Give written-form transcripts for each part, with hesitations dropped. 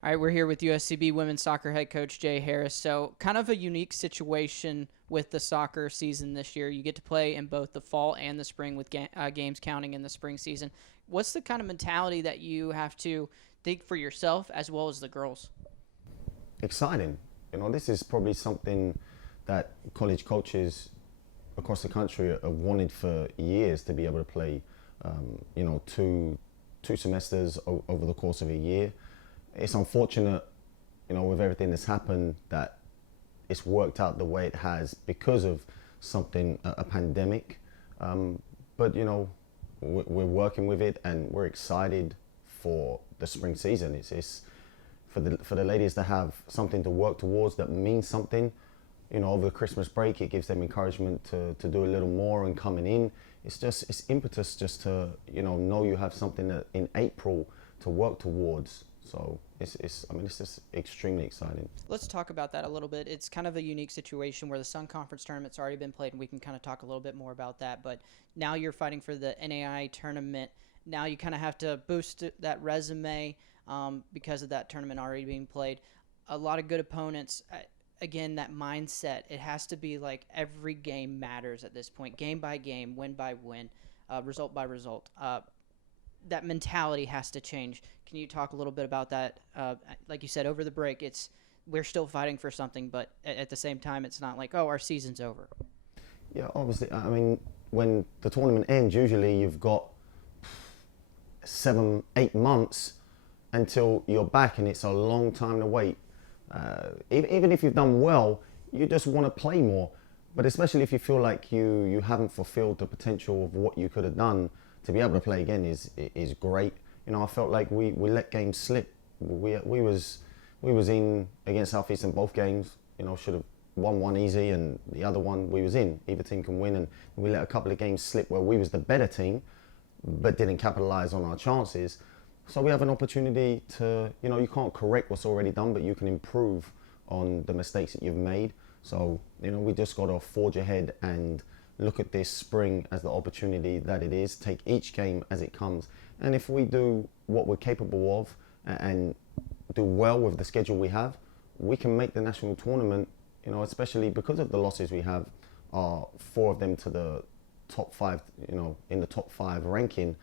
All right, we're here with USCB women's soccer head coach Jay Harris. So, kind of a unique situation with the soccer season this year. You get to play in both the fall and the spring with games counting in the spring season. What's the kind of mentality that you have to think for yourself as well as the girls? Exciting. This is probably something that college coaches across the country have wanted for years to be able to play, two semesters over the course of a year. It's unfortunate, with everything that's happened, that it's worked out the way it has because of a pandemic. But we're working with it, and we're excited for the spring season. It's for the ladies to have something to work towards that means something. Over the Christmas break, it gives them encouragement to do a little more and coming in. It's impetus just to know you have something that in April to work towards. So it's just extremely exciting. Let's talk about that a little bit. It's kind of a unique situation where the Sun Conference tournament's already been played, and we can kind of talk a little bit more about that. But now you're fighting for the NAIA Tournament. Now you kind of have to boost that resume because of that tournament already being played. A lot of good opponents. Again, that mindset, it has to be like every game matters at this point, game by game, win by win, result by result. That mentality has to change. Can you talk a little bit about that? Like you said, over the break, we're still fighting for something, but at the same time, it's not like, oh, our season's over. Yeah, obviously. I mean, when the tournament ends, usually you've got 7, 8 months until you're back, and it's a long time to wait. Even if you've done well, you just want to play more. But especially if you feel like you haven't fulfilled the potential of what you could have done, to be able to play again is great. I felt like we let games slip. We was in against Southeastern both games. Should have won one easy, and the other one we was in. Either team can win, and we let a couple of games slip where we was the better team, but didn't capitalize on our chances. So we have an opportunity to, you can't correct what's already done, but you can improve on the mistakes that you've made. So, we just got to forge ahead and look at this spring as the opportunity that it is, take each game as it comes. And if we do what we're capable of and do well with the schedule we have, we can make the national tournament, especially because of the losses we have, 4 of them to the top 5, in the top 5 ranking.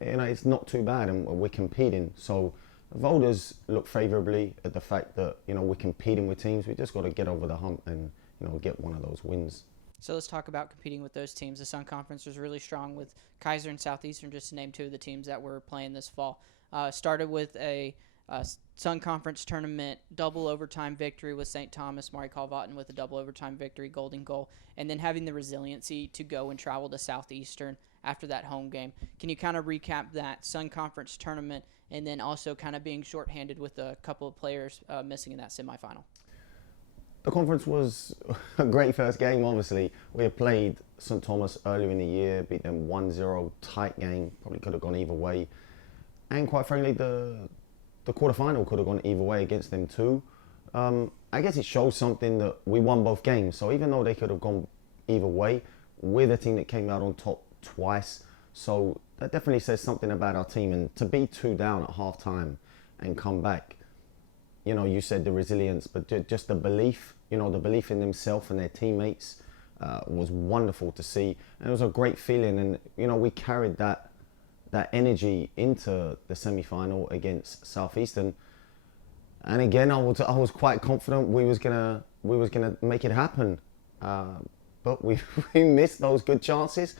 It's not too bad, and we're competing. So voters look favourably at the fact that we're competing with teams. We just got to get over the hump and get one of those wins. So let's talk about competing with those teams. The Sun Conference was really strong with Kaiser and Southeastern, just to name 2 of the teams that were playing this fall. Started with a Sun Conference tournament double overtime victory with St. Thomas, Mari Calvatin with a double overtime victory, golden goal, and then having the resiliency to go and travel to Southeastern after that home game. Can you kind of recap that Sun Conference tournament and then also kind of being shorthanded with a couple of players missing in that semifinal? The conference was a great first game, obviously. We had played St. Thomas earlier in the year, beat them 1-0, tight game, probably could have gone either way. And quite frankly, the quarterfinal could have gone either way against them too. I guess it shows something that we won both games. So even though they could have gone either way, we're the team that came out on top twice. So that definitely says something about our team. And to be 2 down at half time and come back, you said the resilience, but just the belief, the belief in themselves and their teammates was wonderful to see. And it was a great feeling. And, we carried that energy into the semi-final against Southeastern. And again, I was quite confident we was gonna make it happen. But we missed those good chances,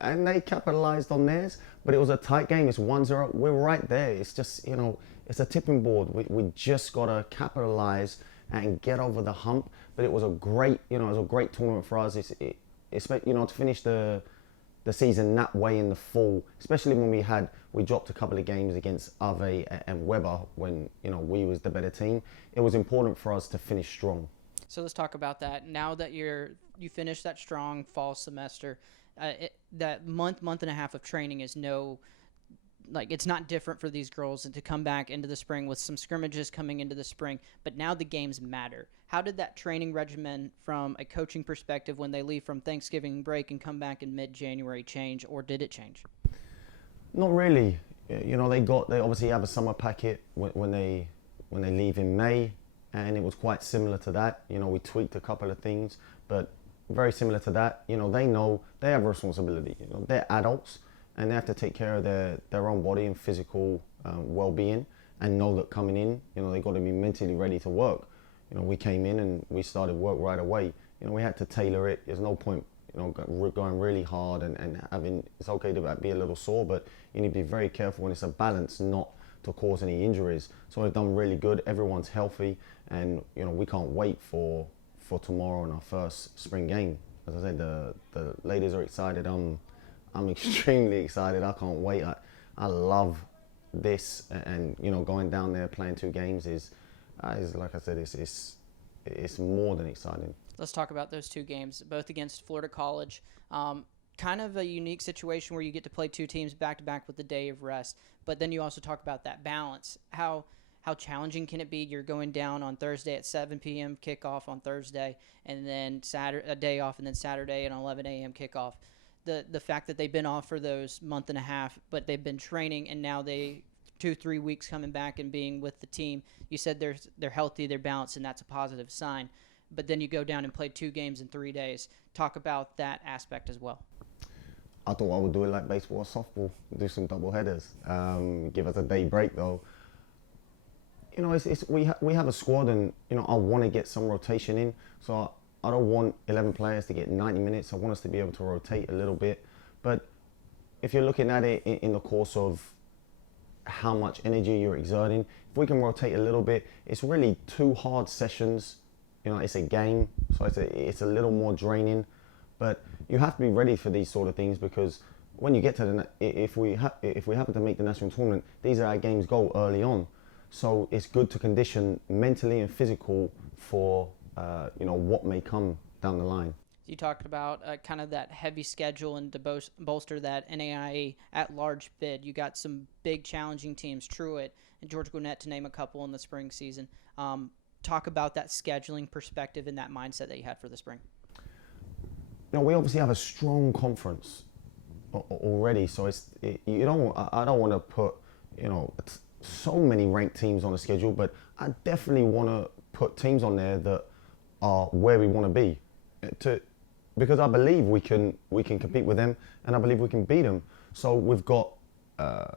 and they capitalized on theirs. But it was a tight game. It's 1-0. We're right there. It's just, it's a tipping board. We just gotta capitalize and get over the hump. But it was a great, tournament for us. To finish the season that way in the fall, especially when we dropped a couple of games against Ave and Weber when we was the better team. It was important for us to finish strong. So let's talk about that. Now that you finished that strong fall semester, that month and a half of training is it's not different for these girls, and to come back into the spring with some scrimmages coming into the spring, but now the games matter. How did that training regimen from a coaching perspective when they leave from Thanksgiving break and come back in mid-January change, or did it change? Not really. They obviously have a summer packet when they when they leave in May, and it was quite similar to that. We tweaked a couple of things, but very similar to that. They know they have a responsibility. They're adults, and they have to take care of their own body and physical well-being, and know that coming in, they got to be mentally ready to work. We came in and we started work right away. We had to tailor it. There's no point, going really hard and having, it's okay to be a little sore, but you need to be very careful when it's a balance, not to cause any injuries. So we've done really good. Everyone's healthy, and we can't wait for tomorrow and our first spring game. As I said, the ladies are excited. I'm extremely excited. I can't wait. I love this, and going down there playing 2 games is like I said, it's more than exciting. Let's talk about those 2 games, both against Florida College. Kind of a unique situation where you get to play 2 teams back to back with the day of rest, but then you also talk about that balance. How challenging can it be? You're going down on Thursday at 7 p.m. kickoff on Thursday, and then Saturday a day off, and then Saturday at 11 a.m. kickoff. The fact that they've been off for those month and a half, but they've been training, and now they 2-3 weeks coming back and being with the team. You said they're healthy, they're balanced, and that's a positive sign. But then you go down and play 2 games in 3 days. Talk about that aspect as well. I thought I would do it like baseball or softball, do some double headers. Give us a day break though. We have a squad, and I want to get some rotation in. So I don't want 11 players to get 90 minutes. I want us to be able to rotate a little bit. But if you're looking at it in the course of how much energy you're exerting, if we can rotate a little bit, it's really 2 hard sessions. It's a game, so it's a little more draining. But you have to be ready for these sort of things, because when you get to if we happen to make the national tournament, these are our games go early on. So it's good to condition mentally and physical for what may come down the line. You talked about kind of that heavy schedule and to bolster that NAIA at-large bid. You got some big challenging teams, Truett and George Gwinnett, to name a couple in the spring season. Talk about that scheduling perspective and that mindset that you had for the spring. We obviously have a strong conference already, so I don't want to put so many ranked teams on the schedule, but I definitely want to put teams on there that are where we want to be, because I believe we can compete with them, and I believe we can beat them. So we've got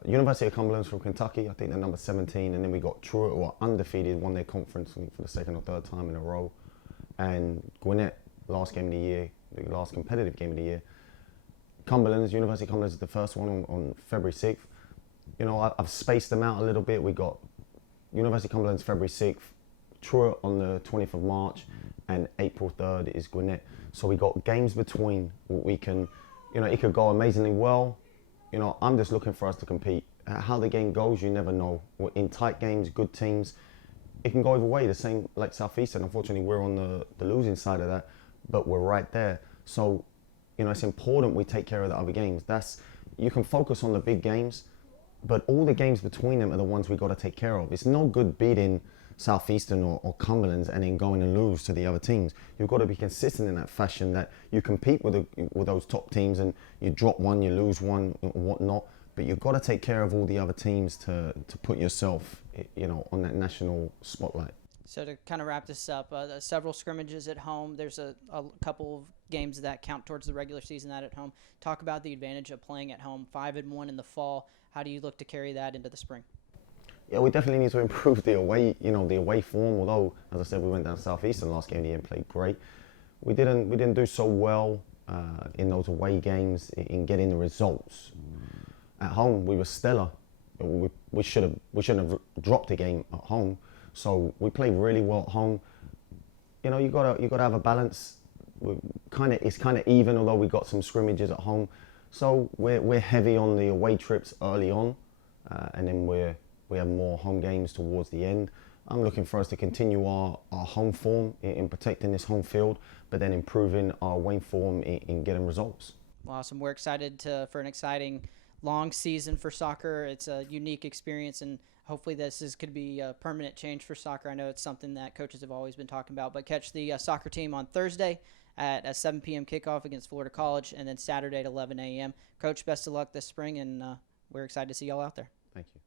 University of Cumberland from Kentucky. I think they're number 17, and then we got Truett, who are undefeated, won their conference for the 2nd or 3rd time in a row, and Gwinnett, last game of the year, the last competitive game of the year. University of Cumberland is the first one on February 6th. I've spaced them out a little bit. We got University of Cumberland's February 6th, Truett on the 20th of March, and April 3rd is Gwinnett. So we got games between. We can, it could go amazingly well. I'm just looking for us to compete. How the game goes, you never know. In tight games, good teams, it can go either way. The same like Southeastern. Unfortunately, we're on the losing side of that, but we're right there. So, it's important we take care of the other games. You can focus on the big games, but all the games between them are the ones we got to take care of. It's no good beating Southeastern or Cumberland's and then going and lose to the other teams. You've got to be consistent in that fashion, that you compete with those top teams, and you drop one, you lose one, whatnot. But you've got to take care of all the other teams to put yourself, on that national spotlight. So to kind of wrap this up, several scrimmages at home. There's a couple of games that count towards the regular season that at home. Talk about the advantage of playing at home. 5-1 in the fall. How do you look to carry that into the spring? Yeah, we definitely need to improve the away form. Although, as I said, we went down Southeastern last game of the year and played great. We didn't do so well in those away games in getting the results. At home, we were stellar. We shouldn't have dropped a game at home. So we played really well at home. You gotta have a balance. It's kind of even, although we got some scrimmages at home. So we're heavy on the away trips early on, and then we have more home games towards the end. I'm looking for us to continue our home form in protecting this home field, but then improving our away form in getting results. Awesome. We're excited for an exciting long season for soccer. It's a unique experience, and hopefully could be a permanent change for soccer. I know it's something that coaches have always been talking about, but catch the soccer team on Thursday at a 7 p.m. kickoff against Florida College, and then Saturday at 11 a.m. Coach, best of luck this spring, and we're excited to see y'all out there. Thank you.